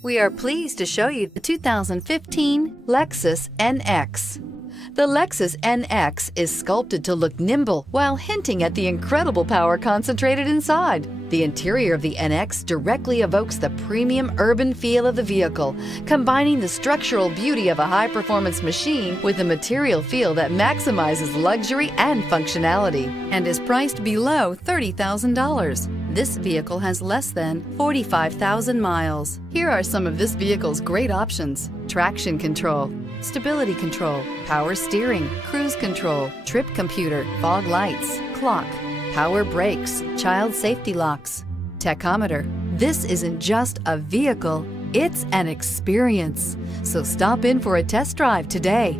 We are pleased to show you the 2015 Lexus NX. The Lexus NX is sculpted to look nimble while hinting at the incredible power concentrated inside. The interior of the NX directly evokes the premium urban feel of the vehicle, combining the structural beauty of a high-performance machine with a material feel that maximizes luxury and functionality, and is priced below $30,000. This vehicle has less than 45,000 miles. Here are some of this vehicle's great options: traction control, stability control, power steering, cruise control, trip computer, fog lights, clock, power brakes, child safety locks, tachometer. This isn't just a vehicle, it's an experience. So stop in for a test drive today.